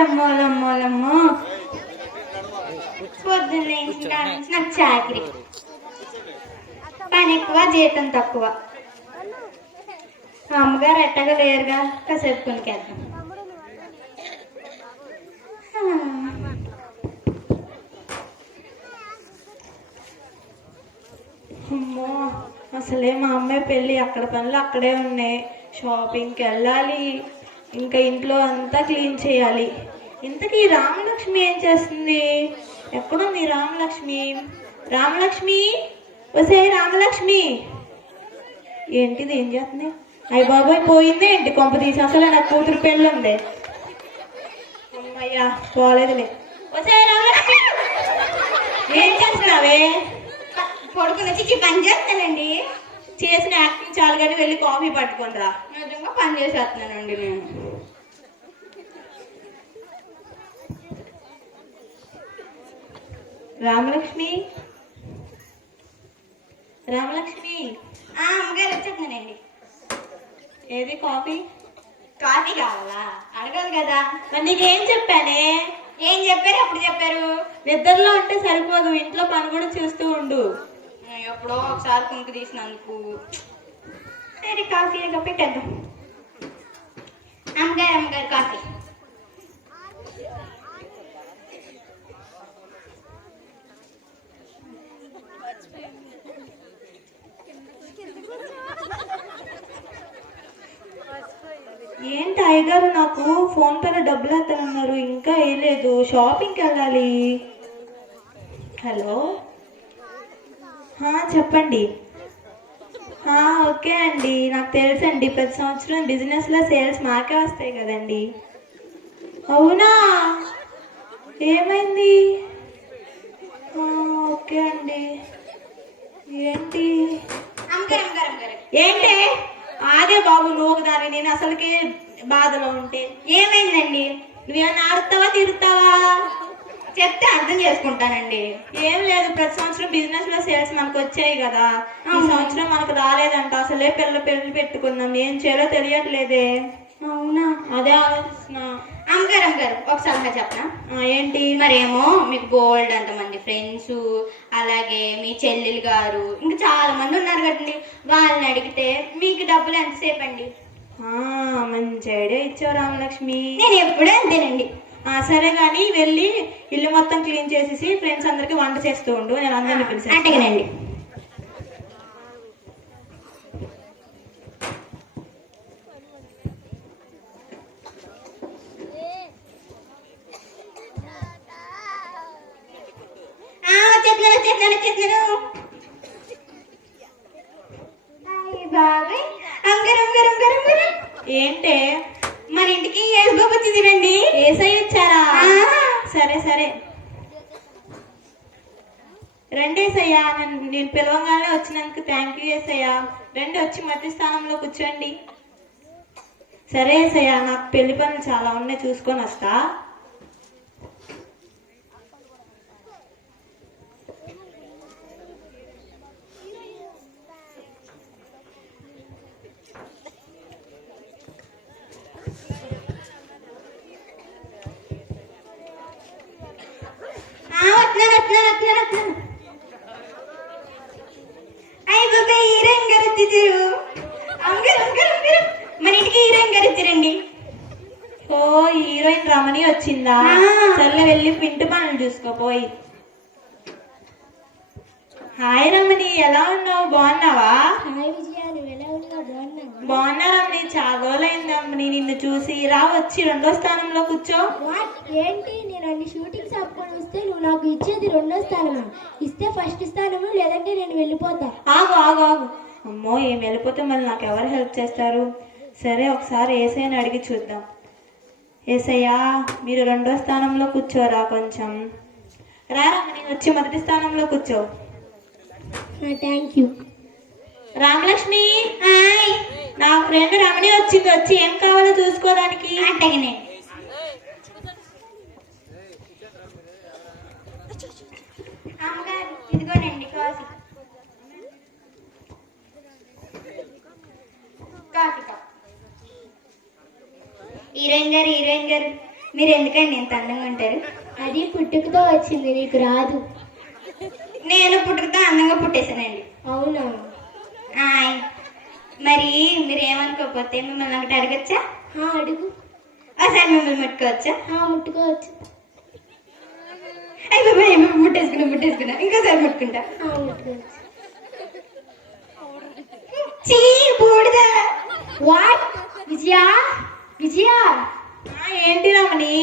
లమ్మో పొద్దున్న నాకు చాకరీ, పని ఎక్కువ జీతం తక్కువ. అమ్మగారు ఎట్టగా లేరుగా, కాసేపు కొనికేద్దాం. అమ్మో, అసలే మా అమ్మాయి పెళ్ళి, అక్కడ పనులు అక్కడే ఉన్నాయి. షాపింగ్కి వెళ్ళాలి, ఇంకా ఇంట్లో అంతా క్లీన్ చేయాలి. ఇంతకీ రామలక్ష్మి ఏం చేస్తుంది? ఎక్కడుంది రామలక్ష్మి? రామలక్ష్మి, వసే రామలక్ష్మి, ఏంటిది ఏం చేస్తుంది? అయ్య బాబోయ్, పోయిందే ఏంటి కొంప తీసి? అసలు నా కూతురు పెళ్ళి ఉంది. అమ్మయ్యా, పోలేదులే. వసే రామలక్ష్మి, ఏం చేస్తున్నావే? కొడుకుని వచ్చి పని చేస్తానండి. చేసిన యాక్టింగ్ చాలు కానీ వెళ్ళి కాఫీ పట్టుకొని రా. నిజంగా పని చేసేస్తున్నానండి నేను. రామలక్ష్మి, రామలక్ష్మి. అమ్మగారు వచ్చేస్తున్నానండి. ఏది కాఫీ? కాఫీ కావాలా? అడగాలి కదా. మరి నీకేం చెప్పానే? ఏం చెప్పారు? ఎప్పుడు చెప్పారు? నిద్రలో ఉంటే సరిపోదు, ఇంట్లో పని కూడా చేస్తూ ఉండు. ఎప్పుడో ఒకసారి కుంకు తీసినందుకు. సరే, కాఫీ పెట్టేద్దాం. అమ్మగారు కాఫీ. ఏంటి అయ్యగారు నాకు ఫోన్ పేలో డబ్బులు వేస్తానన్నారు, ఇంకా వేయలేదు. షాపింగ్కి వెళ్ళాలి. హలో, చెప్పండి. ఓకే అండి, నాకు తెలుసండి. ప్రతి సంవత్సరం బిజినెస్లో సేల్స్ మాకే వస్తాయి కదండి. అవునా, ఏమైంది? ఓకే అండి. ఏంటి ఏంటి? ఆగే బాబు, నువ్వు దాన్ని. నేను అసలుకి బాధలో ఉంటే ఏమైందండి? నువ్వేమన్నా ఆడుతావా తిరుగుతావా? చెప్తే అర్థం చేసుకుంటానండి. ఏం లేదు, ప్రతి సంవత్సరం బిజినెస్ లో సేల్స్ మనకు వచ్చాయి కదా, ఈ సంవత్సరం మనకు రాలేదంట. అసలే పెళ్లి పెట్టుకుందాం, ఏం చేయాలో తెలియట్లేదే. అవునా? అదే ఆలోచిస్తున్నా. అమ్మగారు ఒక సలహా చెప్పనా? ఏంటి? మరేమో మీకు గోల్డ్ అంతమంది ఫ్రెండ్స్, అలాగే మీ చెల్లెలు గారు, ఇంకా చాలా మంది ఉన్నారు కదండి. వాళ్ళని అడిగితే మీకు డబ్బులు ఎంతసేపు అండి? మంచి ఐడియా ఇచ్చావు రామలక్ష్మి. నేను ఎప్పుడూ అంతేనండి. సరే గాని వెళ్ళి ఇల్లు మొత్తం క్లీన్ చేసేసి ఫ్రెండ్స్ అందరికి వంట చేస్తూ ఉండు, నేను అందరిని పిలిచాను. అట్టగనండి. చెప్తున్నాను. ఏంటే? మన ఇంటికి ఏసుబాబు వచ్చిందిరండి. ఏసై వచ్చారా? సరే సరే, రండి ఏసయ్యా. నేను పిలవగానే వచ్చినందుకు థ్యాంక్ యూ ఏసయ్యా. రండి, వచ్చి మధ్య స్థానంలో కూర్చోండి. సరే ఏసయ్యా, నాకు పెళ్లి పనులు చాలా ఉన్నాయి, చూసుకొని వస్తా. మన ఇంటికి హీరోయిన్ గారు వచ్చారండి. హీరోయిన్ రమణి వచ్చిందా? సర్లే, వెళ్ళి పిండి పనులు చూసుకోపోయి. హాయ్ రమణి, ఎలా ఉన్నావు? బాగున్నావా? హాయ్ విజయ, నువ్వు ఎలా ఉన్నావు? బాగున్నా రమణి, చాలా రోజులైంది రమణి నిన్ను చూసి. రా, వచ్చి 2వ స్థానంలో కూర్చో. ఏంటి, నేను అన్ని షూటింగ్స్ ఆపుకొని వస్తే నువ్వు నాకు ఇచ్చేది 2వ స్థానమా? ఇస్తే ఫస్ట్ స్థానము, లేదంటే నేను వెళ్ళిపోతా. ఆగు ఆగు ఆగు. అమ్మో, ఏం వెళ్ళిపోతే మళ్ళీ నాకు ఎవరు హెల్ప్ చేస్తారు? సరే, ఒకసారి ఏసయ్యని అడిగి చూద్దాం. ఏసయ్యా, మీరు 2వ స్థానంలో కూర్చోరా కొంచెం. రా రమణి, వచ్చి మొదటి స్థానంలో కూర్చో. Thank you. రామలక్ష్మి, నా ఫ్రెండ్ రమణి వచ్చింది, వచ్చి ఏం కావాలో చూసుకోవడానికి. అట్టగనే. అమ్మగారు, ఇదిగోనండి కాఫీ. హీరోయిన్ గారు మీరు ఎందుకండి ఇంత అందంగా ఉంటారు? అది పుట్టుకతో వచ్చింది, నీకు రాదు. నేను పుట్టుకతో అందంగా పుట్టేశానండి. అవునా? ఆయ్. మరి మీరు ఏమనుకోకపోతే మిమ్మల్ని ఒకటి అడగచ్చా? అడుగు. ఒకసారి మిమ్మల్ని ముట్టుకోవచ్చా? ముట్టుకోవచ్చు. అయ్యి బాబా ఏమో ముట్టేసుకున్నా ఇంకోసారి ముట్టుకుంటా. ముట్టుకోవచ్చు. చీ బూడిదా. వాట్? విజయా విజయా, ఏంటి రమణి?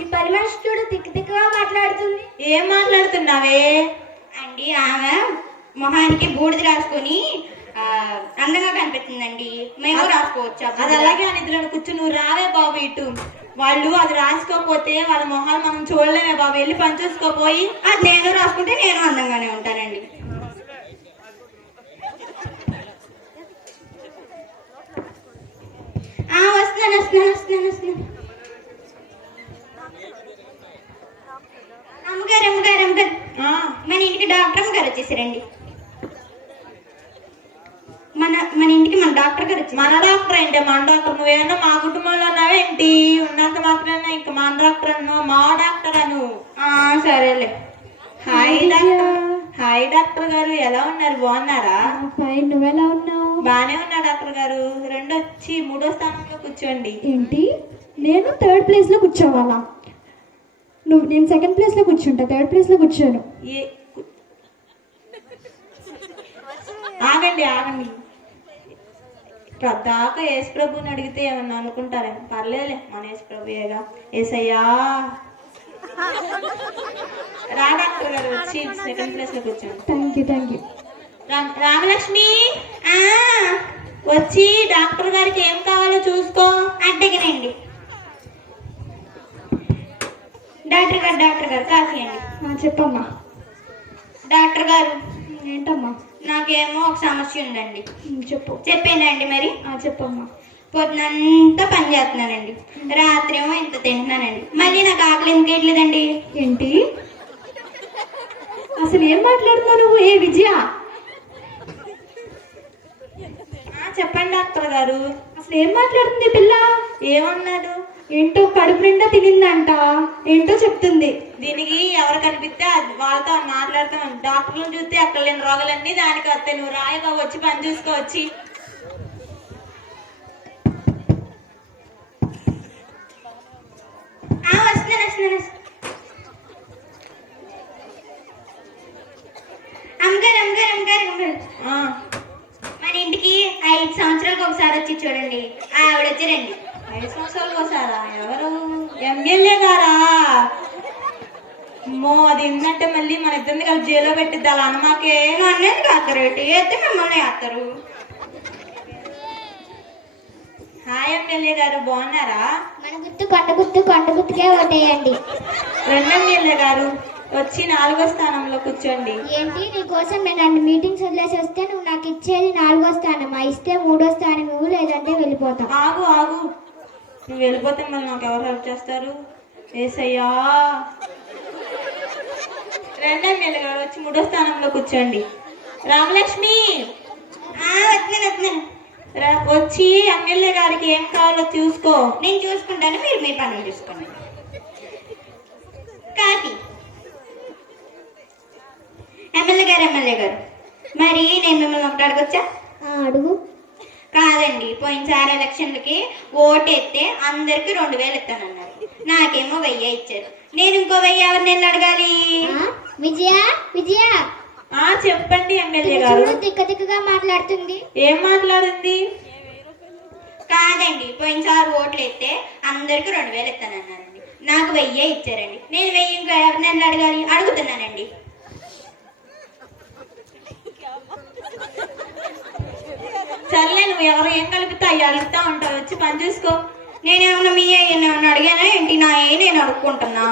ఈ పని మనిషి చూడు తిక్కగా మాట్లాడుతుంది. ఏం మాట్లాడుతున్నావే? అండి ఆమె మొహానికి బూడిద రాసుకొని అందంగా కనిపిస్తుందండి. మేము రాసుకోవచ్చు. అది అలాగే అని ఇద్దరు కూర్చుని నువ్వు రావే బాబు ఇటు. వాళ్ళు అది రాసుకోకపోతే వాళ్ళ మొహాలు మనం చూడలేమే బాబు. వెళ్ళి పని చూసుకోపోయి. అది నేను రాసుకుంటే నేను అందంగానే ఉంటానండి. వస్తున్నాను. అమ్మగారు మన ఇంటికి డాక్టర్ అమ్మగారు వచ్చేసారండి. మన ఇంటికి మన డాక్టర్ గారు వచ్చి. మన డాక్టర్ ఏంటి? మన డాక్టర్ నువ్వేమన్నా మా కుటుంబంలో ఉన్నావేంటి? ఉన్నంత మాత్రమే ఇంకా మన డాక్టర్ అన్నావు, మా డాక్టర్ అను. సరేలే. హాయ్ డాక్టర్ గారు, ఎలా ఉన్నారు? బాగున్నారా? నువ్వెలా ఉన్నావు? బానే ఉన్నా డాక్టర్ గారు. వచ్చి 3వ స్థానంలో కూర్చోండి. ఏంటి? నేను 3rd ప్లేస్ లో కూర్చోవాలా? నేను 2nd ప్లేస్ లో కూర్చుంటా, 3rd ప్లేస్ లో కూర్చోను. ఆగండి. దాకా యేసు ప్రభుని అడిగితే ఏమన్నా అనుకుంటారే? పర్లేదులే, మన యేసు ప్రభుయేగా. ఏసయ్యా. రా డాక్టర్ గారు, వచ్చి 2nd ప్లేస్ లో కూర్చోండి. Thank you. రామలక్ష్మి, వచ్చి డాక్టర్ గారికి ఏం కావాలో చూసుకో. అడ్డగినండి. డాక్టర్ గారు కాఫీ అండి. చెప్పమ్మా. డాక్టర్ గారు. ఏంటమ్మా? నాకేమో ఒక సమస్య ఉందండి. చెప్పేనండి మరి. చెప్పమ్మా. పొద్దునంతా పని చేస్తున్నానండి, రాత్రి ఏమో ఇంత తింటున్నానండి, మళ్ళీ నాకు ఆకలి ఎందుకు వేయట్లేదండి? ఏంటి? అసలు ఏం మాట్లాడుతున్నావు నువ్వు? ఏ విజయ, చెప్పండి డాక్టర్ గారు. అసలు ఏం మాట్లాడుతుంది పిల్ల? ఏమన్నాడు? ఏంటో కడుపు నిండా తినిందంట, ఏంటో చెప్తుంది. దీనికి ఎవరు కనిపిస్తే వాళ్ళతో మాట్లాడతాం. డాక్టర్లను చూస్తే అక్కడ లేని రోగాలన్నీ దానికి వస్తాయి. నువ్వు రాయగా వచ్చి పని చూసుకోవచ్చి. వస్తున్నాను. అమ్మగారు మన ఇంటికి 5 సంవత్సరాలకు ఒకసారి వచ్చి చూడండి. ఆవిడ వచ్చారండి. 5 సంవత్సరాలకు ఒకసారా? ఎవరు? ఎమ్మెల్యే గారా? అమ్మో, అది ఏంటంటే మళ్ళీ మన ఇద్దరిని కలిసి జైల్లో పెట్టిద్ది. అలా అనమాకే. నన్నేది కాస్తారు ఏంటి? అయితే మిమ్మల్ని వేస్తారు. హాయ్ ఎమ్మెల్యే గారు, బాగున్నారా? మన గుర్తు కొండ గుర్తుకే ఓటేయండి. ఎమ్మెల్యే గారు, వచ్చి 4వ స్థానంలో కూర్చోండి. ఏంటి? నీకోసం నేను 2 మీటింగ్స్ వదిలేసి వస్తే నువ్వు నాకు ఇచ్చేది 4వ స్థానం. ఇస్తే 3వ స్థానం నువ్వు, లేదంటే వెళ్ళిపోతా. ఆగు. నువ్వు వెళ్ళిపోతే మళ్ళీ నాకు ఎవరు హెల్ప్ చేస్తారు? ఏసయ్యా. ఎమ్మెల్యే గారు, వచ్చి 3వ స్థానంలో కూర్చోండి. రామలక్ష్మి, వస్తున్నాను. వచ్చి ఎమ్మెల్యే గారికి ఏం కావాలో చూసుకో. నేను చూసుకుంటాను, మీరు మీ పనులు చూసుకోండి. కాఫీ. ఎమ్మెల్యే గారు, మరి నేను మిమ్మల్ని ఒకటి అడగొచ్చా? అడుగు. కాదండి, పోయినసారి ఎలక్షన్లకి ఓటేస్తే అందరికి 2000 ఇస్తానన్నారు. నాకేమో 1000 ఇచ్చారు. నేను ఇంకో 1000 ఎవరిని వెళ్ళి అడగాలి? విజయ, చెప్పండి ఎమ్మెల్యే గారు. తిక్కగా మాట్లాడుతుంది. ఏం మాట్లాడింది? కాదండి, పోయినసారి ఓట్లు వేస్తే అందరికి 2000 ఇస్తానన్నారండి. నాకు 1000 ఇచ్చారండి. నేను 1000 ఇంకో ఎవరిని వెళ్ళి అడగాలి? అడుగుతున్నానండి. సర్లే, నువ్వు ఎవరు ఏం కలిపితే అవి అడుగుతా ఉంటావు. వచ్చి పని చూసుకో. నేనేమన్నా మీ ఏమన్నా అడిగానా ఏంటి? నా నేను అడుక్కుంటున్నా.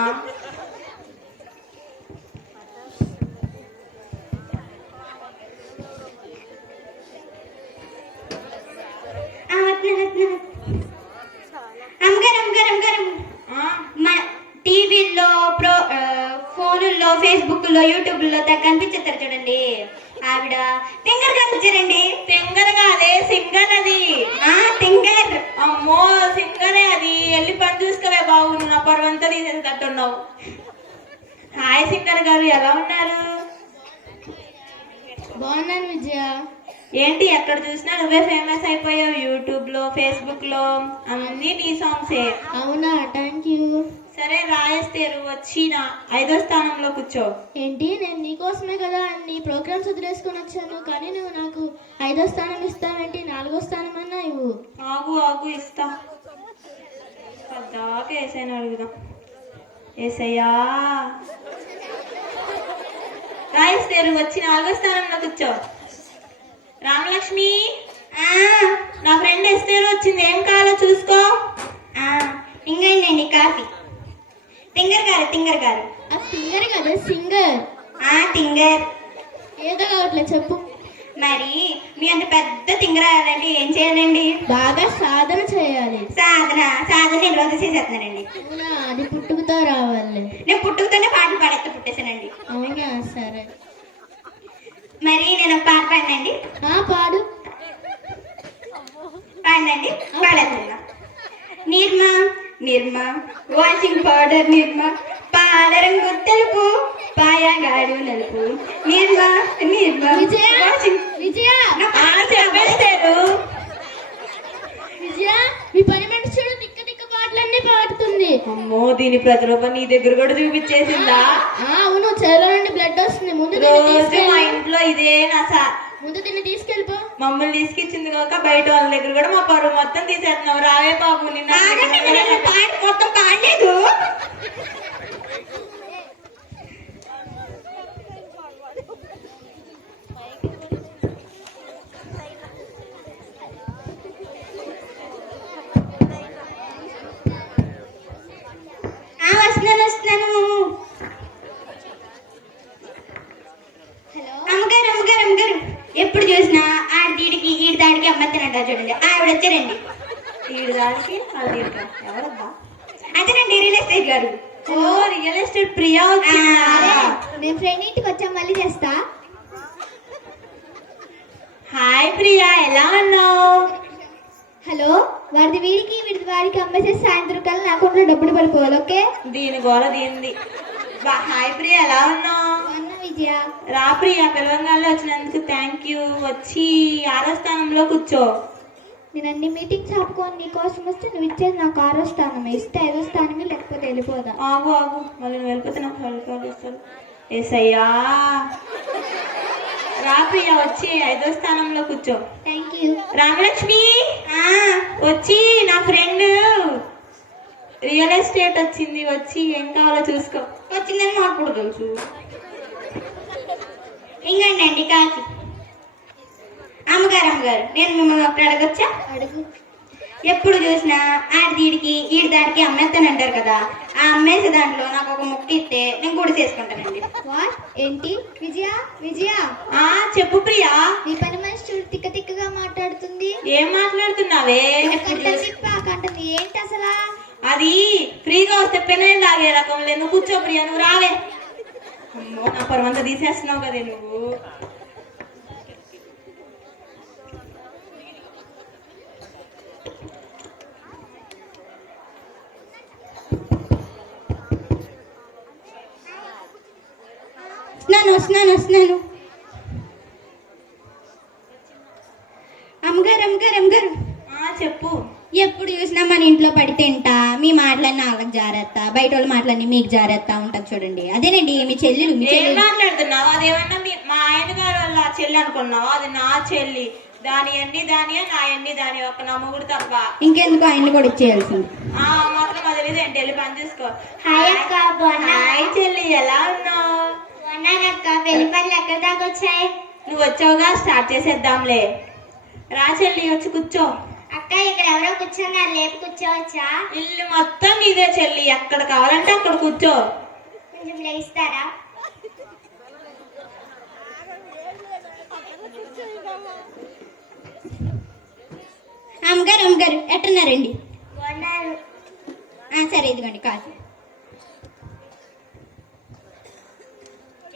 టీవీలో, ఫోనుల్లో, ఫేస్బుక్ లో, యూట్యూబ్ లో కనిపించేస్తారు చూడండి. ఆవిడ తింగర్ గారు వచ్చారండి. తింగర్ కాదే సింగర్ అది. తింగర్. అమ్మో సింగరే అది. వెళ్ళి పని చూసుకోవే బాబు, నువ్వు నా పరువంతా తీసేటట్టున్నావు. హాయ్ సింగర్ గారు, ఎలా ఉన్నారు? బాగున్నాను విజయ. ఏంటి ఎక్కడ చూసినా నువ్వే ఫేమస్ అయిపోయావు. యూట్యూబ్ లో, ఫేస్బుక్ లో అన్ని నీ సాంగ్సే. అవునా, థ్యాంక్ యూ. సరే రాయేస్తారు, వచ్చి నా 5వ స్థానంలో కూర్చో. ఏంటి, నేను నీకోసమే కదా అన్ని ప్రోగ్రామ్స్ వదిలేసుకొని వచ్చాను, కానీ నువ్వు నాకు 5వ స్థానం ఇస్తావేంటి? 4వ స్థానం అన్నా ఇవ్వు. ఆగు ఇస్తా. పద్దాక ఏసైనా అడుగుదాం. ఏసయ్యా రాయేస్తారు, వచ్చి 4వ స్థానంలో కూర్చో. రామలక్ష్మి, నా ఫ్రెండ్ ఎస్తేరు వచ్చింది, ఏం కావాలో చూసుకో. ఇంకేంటండి కాఫీ. తింగర్ గారు. ఆ సింగర్ కదా, సింగర్. తింగర్. ఏదో కావట్లేదు, చెప్పు. మరి మీ అంత పెద్ద తింగర్ అవ్వాలంటే ఏం చేయాలండి? బాగా సాధన చేయాలి. సాధన నేను రోజు చేసేస్తున్నానండి. అవునా, అది పుట్టుకతో రావాలి. నేను పుట్టుకతోనే పాటలు పుట్టేశానండి. అవునా, సరే. మరి నేను ఒక పాట పాడినండి. పాడు. పాడినండి, పాడేస్తున్నా. నిర్మా వాషింగ్ పౌడర్ నిర్మా, పాలరంగు తెలుపు, పాయగాడు నలుపు. నిర్మా వాషింగ్. విజయ, చెప్పేస్తారు. విజయ, మీ పని మనిషి చూడు తిక్క పాటలన్నీ పాడుతుంది. అమ్మో, దీని ప్రతిరూపం నీ దగ్గర కూడా చూపించేసిందా? అవును, చెరలో నుండి బ్లడ్ వస్తుంది. రోజు మా ఇంట్లో ఇదే ముందు దీన్ని తీసుకెళ్ళిపో. మమ్మల్ని తీసుకొచ్చింది కాక బయట వాళ్ళ దగ్గర కూడా మా పరువు మొత్తం తీసేస్తున్నావు. రావే బాబు, నిన్న పాట మొత్తం పాడలేదు. వస్తున్నాను. అమ్మగారు, ఎప్పుడు చూసినా ఆడికి ఈడి దాడికి అమ్మతానంట చూడండి. ఆవిడ వచ్చారండి. ఈడు దానికి ఎవరబ్బా? అదేనండి, రియల్ ఎస్టేట్ గారు. ఓ, రియల్ ఎస్టేట్ ప్రియా వచ్చిందా? నేను ఫ్రెండ్ ఇంటికి వచ్చా, మళ్ళీ చేస్తా. హాయ్ ప్రియా, ఎలా ఉన్నావు? హలో, వీడికి వారికి అమ్మేసేసి సాయంత్రం కల్లా నా అకౌంట్లో డబ్బులు పడిపోవాలి. ఓకే, దీని గోల దీనిది. హాయ్ ప్రియా, ఎలా ఉన్నావు? విజయ. రా ప్రియా, పిలవంగాల్లో వచ్చినందుకు థ్యాంక్ యూ. వచ్చి 6వ స్థానంలో కూర్చో. నేను అన్ని మీటింగ్స్ ఆపుకొని నీకోసం వస్తే నువ్వు ఇచ్చేది నాకు 6వ స్థానం. ఇస్తే 5వ స్థానమే, లేకపోతే వెళ్ళిపోదా. ఆగు మళ్ళీ నువ్వు వెళ్ళిపోతే నాకు ఫలితాలు ఇస్తారు. ఏసయ్యా, రా ప్రియా, వచ్చి 5వ స్థానంలో కూర్చో. Thank you. రామలక్ష్మి, వచ్చి నా ఫ్రెండ్ రియల్ ఎస్టేట్ వచ్చింది, వచ్చి ఏం కావాలో చూసుకో. వచ్చిందని మాకు కూడా తెలుసు. ఇంకండి కాఫీ. అమ్మగారు, నేను మిమ్మల్ని ఒకటి అడగొచ్చా? అడుగు. ఎప్పుడు చూసినా ఆడికి ఈడి దాడికి అమ్మేస్తానంటారు కదా, ఆ అమ్మేసే దాంట్లో నాకు ఒక ముక్క ఇస్తే నేను గుడి చేసుకుంటానండి. ఏంటి విజయ? చెప్పు ప్రియా. నీ పని మనిషి చూడు తిక్కగా మాట్లాడుతుంది. ఏం మాట్లాడుతున్నావే? కంటుంది ఏంటి అసలు? అది ఫ్రీగా వస్తే పెనైన్ తాగే రకం లేదు. నువ్వు కూర్చో ప్రియా, నువ్వు రావే. అమ్మో, నా పరమంతా తీసేస్తున్నావు కదే నువ్వు. వస్తున్నాను. అమ్మగారు, చెప్పు. ఎప్పుడు చూసినా మన ఇంట్లో పడి తింటా, మీ మాటలన్నీ వాళ్ళకి జారేస్తా, బయట వాళ్ళ మాటలన్నీ మీకు జారేస్తా ఉంటుంది చూడండి. అదేనండి మీ చెల్లెలు. మాట్లాడుతున్నావు? అదేమన్నా మా ఆయన గారు వాళ్ళ చెల్లి అనుకున్నావు? అది నా చెల్లి. దాని నా ఎన్ని దాని ఒక నమ్ముగుడు తప్ప ఇంకెందుకు ఆయన్ని కూడా ఇచ్చేయాల్సింది. మాత్రం వదిలేదు ఏంటి, వెళ్ళి పని చూసుకో. హాయ్ అక్క. హాయ్ చెల్లి, ఎలా ఉన్నావు? అక్క, పెళ్లి పనులు ఎక్కడి దాకా వచ్చాయి? నువ్వు వచ్చావుగా, స్టార్ట్ చేసేద్దాంలే. రా చెల్లి, వచ్చి కూర్చో. అక్క, ఇక్కడ ఎవరో కూర్చున్నారు, లేపు కూర్చోవచ్చా? ఇల్లు మొత్తం ఇదే చెల్లి, ఎక్కడ కావాలంటే అక్కడ కూర్చో. కొంచెం లేస్తారా? అమ్మగారు ఎట్టున్నారండి? సరే, ఇదిగోండి కాఫీ.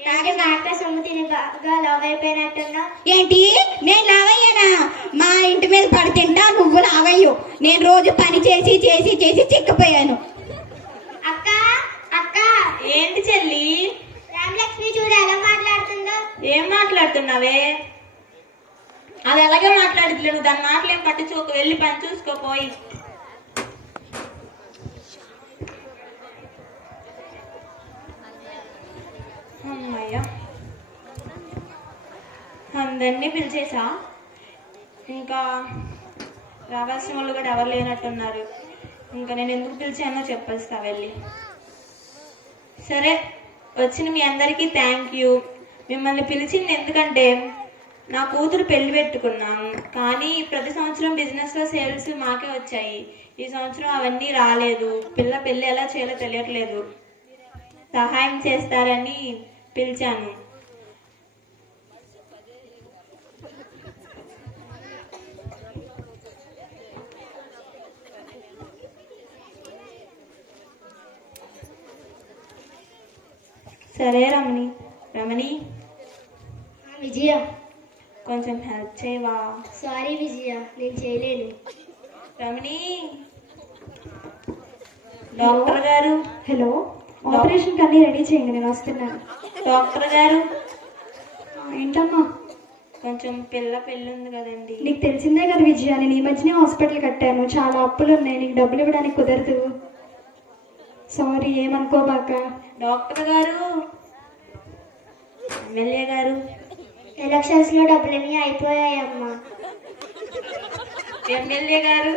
కానీ మా అక్క సొమ్ము తిని బాగా లవ్ అయిపోయినట్టున్నా. ఏంటి నేను లావయ్యానా? మా ఇంటి మీద పడి తింటా నువ్వు లావయ్యు. నేను రోజు పని చేసి చేసి చేసి చిక్కిపోయాను. అక్క అక్క ఏంటి చెల్లి? రామలక్ష్మి చూడు ఎలా మాట్లాడుతుందో. ఏం మాట్లాడుతున్నావే? అది అలాగే మాట్లాడుతుంది. నువ్వు దాని మాటలు ఏం పట్టించుకోకు, వెళ్ళి పని చూసుకోపోయి. అమ్మయ్యా, అందరినీ పిలిచేసా. ఇంకా రావాల్సిన వాళ్ళు కూడా ఎవరు లేనట్టున్నారు. ఇంకా నేను ఎందుకు పిలిచానో చెప్పేస్తా వెళ్ళి. సరే, వచ్చిన మీ అందరికీ థ్యాంక్ యూ. మిమ్మల్ని పిలిచింది ఎందుకంటే నా కూతురు పెళ్లి పెట్టుకున్నాం, కానీ ప్రతి సంవత్సరం బిజినెస్లో సేల్స్ మాకే వచ్చాయి. ఈ సంవత్సరం అవన్నీ రాలేదు. పిల్ల పెళ్ళి ఎలా చేయాలో తెలియట్లేదు. సహాయం చేస్తారని పిలిచాను. సరే రమణి విజయ, కొంచెం హెల్ప్ చేయవా? సారీ విజయ, నేను చేయలేను. రమణి, డాక్టర్ గారు. హలో, ఆపరేషన్ అన్నీ రెడీ చేయండి, నేను వస్తున్నాను. డాక్టర్ గారు, ఏంటమ్మా? కొంచెం పిల్ల పెళ్ళి ఉంది కదండి. నీకు తెలిసిందే కదా విజయ, నేను ఈ మధ్యనే హాస్పిటల్ కట్టాను. చాలా అప్పులు ఉన్నాయి, నీకు డబ్బులు ఇవ్వడానికి కుదరదు. సారీ, ఏమనుకోబాక. డాక్టర్ గారు, ఎమ్మెల్యే గారు, ఎలక్షన్స్ లో డబ్బులన్నీ అయిపోయాయమ్మా. ఎమ్మెల్యే గారు,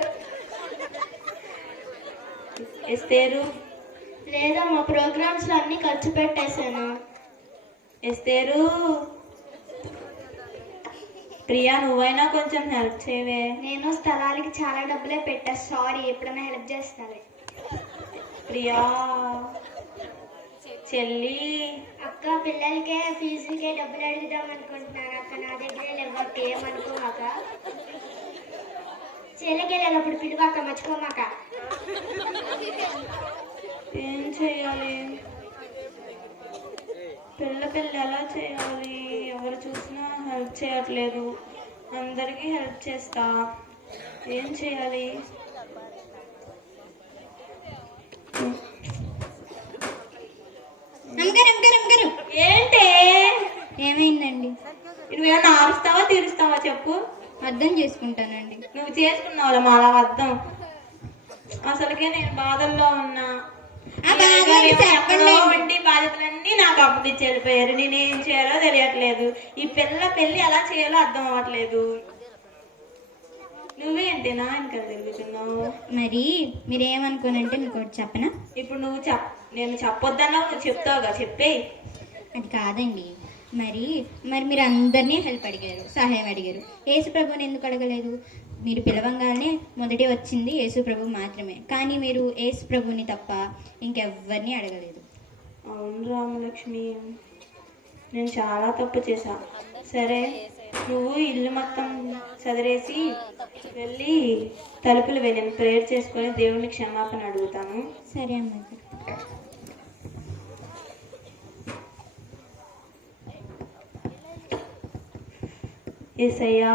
ఎస్తేరు. లేదమ్మా, ప్రోగ్రామ్స్ లో అన్ని ఖర్చు పెట్టేశాను. ఎస్తేరు, ప్రియా, నువ్వైనా కొంచెం హెల్ప్ చేయవే. నేను స్థలాలకి చాలా డబ్బులే పెట్టా. సారీ, ఎప్పుడైనా హెల్ప్ చేస్తాను. ప్రియా, చెల్లి. అక్క, పిల్లలకే ఫీజులకే డబ్బులు అడుగుదాం అనుకుంటున్నాను అక్క, నా దగ్గరే లేవక్క, ఏమనుకోమాక. చెల్లెకి వెళ్ళేటప్పుడు పిలువాక, మర్చిపోమాక. ఏం చేయాలి? పెళ్ళి ఎలా చేయాలి? ఎవరు చూసినా హెల్ప్ చేయట్లేదు. అందరికీ హెల్ప్ చేస్తా, ఏం చేయాలి? ఏంటే? ఏమైందండి? నువ్వేమన్నా ఆరుస్తావా తీరుస్తావా చెప్పు. అర్థం చేసుకుంటానండి. నువ్వు చేసుకున్నావులే మా అలా అర్థం. అసలుకే నేను బాధల్లో ఉన్నా. వంటి బాధ్యతలన్నీ నాకు అప్పగిచ్చి వెళ్ళిపోయారు. నేనేం చేయాలో తెలియట్లేదు. ఈ పెళ్ళి ఎలా చేయాలో అర్థం అవ్వట్లేదు. నువ్వేంటేనా ఇంకా తిరుగుతున్నావు? మరి మీరేమనుకోనంటే మీకు ఒకటి చెప్పనా? ఇప్పుడు నువ్వు నేను చెప్పొద్దన్నా నువ్వు చెప్తావుగా, చెప్పే. అది కాదండి. మరి మీరు అందరినీ హెల్ప్ అడిగారు, సహాయం అడిగారు. యేసు ప్రభుని ఎందుకు అడగలేదు? మీరు పిలవంగానే మొదటి వచ్చింది యేసు ప్రభు మాత్రమే. కానీ మీరు యేసు ప్రభుని తప్ప ఇంకెవ్వరిని అడగలేదు. అవును రామలక్ష్మి, నేను చాలా తప్పు చేశా. సరే, నువ్వు ఇల్లు మొత్తం చదిరేసి వెళ్ళి తలుపులు నేను ప్రేయర్ చేసుకొని దేవుని క్షమాపణ అడుగుతాను. సరే అమ్మ. యేసయ్యా,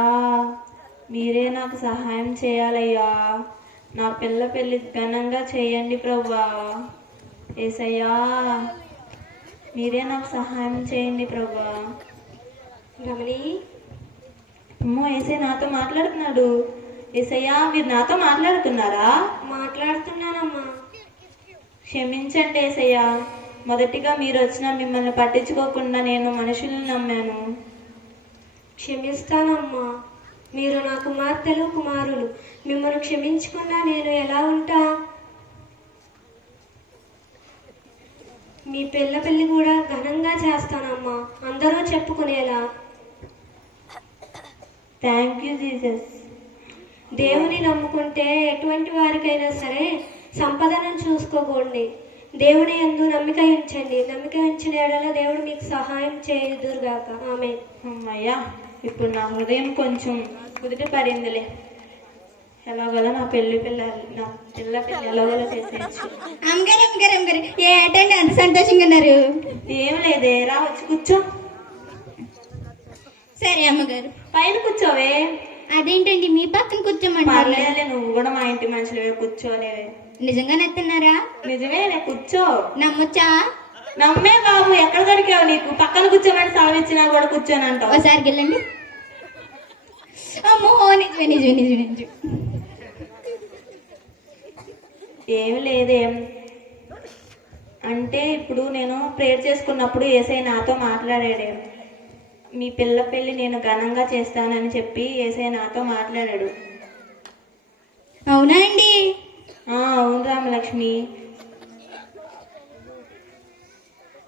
మీరే నాకు సహాయం చేయాలయ్యా. నా పెళ్ళి ఘనంగా చేయండి ప్రభువా. యేసయ్యా, మీరే నాకు సహాయం చేయండి ప్రభువా. రమణి, అమ్మో, యేసయ్య నాతో మాట్లాడుతున్నాడు. యేసయ్యా, మీరు నాతో మాట్లాడుతున్నారా? మాట్లాడుతున్నానమ్మా. క్షమించండి యేసయ్యా. మొదటిగా మీరు వచ్చినా మిమ్మల్ని పట్టించుకోకుండా నేను మనుషుల్ని నమ్మాను. క్షమిస్తానమ్మా. మీరు నా కుమార్తెలు కుమారులు. మిమ్మల్ని క్షమించుకున్నా నేను ఎలా ఉంటా? మీ పెళ్ళి కూడా ఘనంగా చేస్తానమ్మా, అందరూ చెప్పుకునేలా. Thank you Jesus. దేవుని నమ్ముకుంటే ఎటువంటి వారికైనా సరే సంపదను చూసుకోకండి. దేవుని యందు నమ్మిక ఉంచండి. నమ్మిక ఉంచిన ఎడల దేవుడు మీకు సహాయం చేయుదురుగాక. ఆమేన్. అమ్మయ్యా, ఇప్పుడు నా హృదయం కొంచెం కుదిరి పడిందిలే. ఎలాగోలా నా పిల్ల ఎలాగోలా చేసేయచ్చు. అమ్మగారు ఏటండి అంత సంతోషంగా ఉన్నారు? ఏం లేదే, రా వచ్చి కూర్చో. కూర్చో. సరే అమ్మగారు. పైన కూర్చోవే. అదేంటండి మీ పక్కన కూర్చోమంటారు? పర్లేదులే, నువ్వు కూడా మా ఇంటి మనుషులవే, కూర్చోలేవే. నిజంగా నత్తున్నారా? నిజమేలే, కూర్చో. నమ్మొచ్చా? నమ్మే బాబు, ఎక్కడ దొరికావు నీకు? పక్కన కూర్చోమని సావిచ్చినా కూడా కూర్చొని అంటావు. ఒకసారి వెళ్ళండి. అమ్మో, నిజమే నిజమే నిజమే నిజమే. ఏమి లేదేం అంటే ఇప్పుడు నేను ప్రేయర్ చేసుకున్నప్పుడు యేసయ్య నాతో మాట్లాడాడే. మీ పిల్ల పెళ్ళి నేను ఘనంగా చేస్తానని చెప్పి యేసయ్య నాతో మాట్లాడాడు. అవునా అండి? అవును రామలక్ష్మి.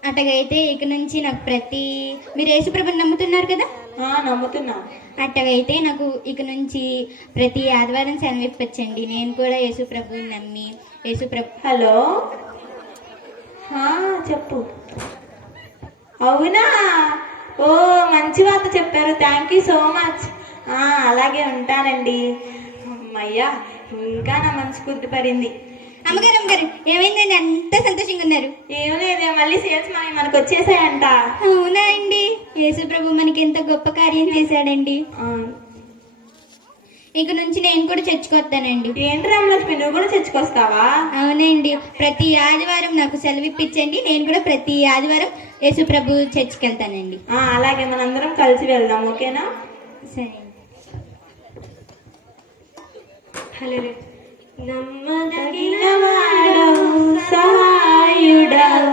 అట్టగైతే ఇక నుంచి నాకు మీరు యేసుప్రభుని నమ్ముతున్నారు కదా? నమ్ముతున్నా. అట్టగైతే నాకు ఇక నుంచి ప్రతి ఆదివారం సెలవిప్పచ్చండి. నేను కూడా యేసుప్రభుని నమ్మి హలో, చెప్పు. అవునా? ఓ, మంచి వార్త చెప్పారు. Thank you so much. అలాగే ఉంటానండి. అమ్మయ్యా, ఇంకా నా మనసు కుదిరిపడింది. అమ్మగారు అమ్మగారు, ఏమైందండి అంత సంతోషంగా ఉన్నారు? ఏం లేదే, మళ్ళీ సేల్స్ మనకు వచ్చేసాయంట. అవునా అండి? యేసుప్రభు మనకి ఎంత గొప్ప కార్యం చేశాడండి. ఇక నుంచి నేను కూడా చర్చికొస్తానండి. ఏంటి రామలక్ష్మి, నువ్వు కూడా చర్చికొస్తావా? అవునండి, ప్రతి ఆదివారం నాకు సెలవిప్పించండి. నేను కూడా ప్రతి ఆదివారం యేసుప్రభు చర్చికి వెళ్తానండి. అలాగే, మనందరం కలిసి వెళ్దాం, ఓకేనా? సరే. హలో. నమ్మదగిన వాడవు, సహాయుడవు.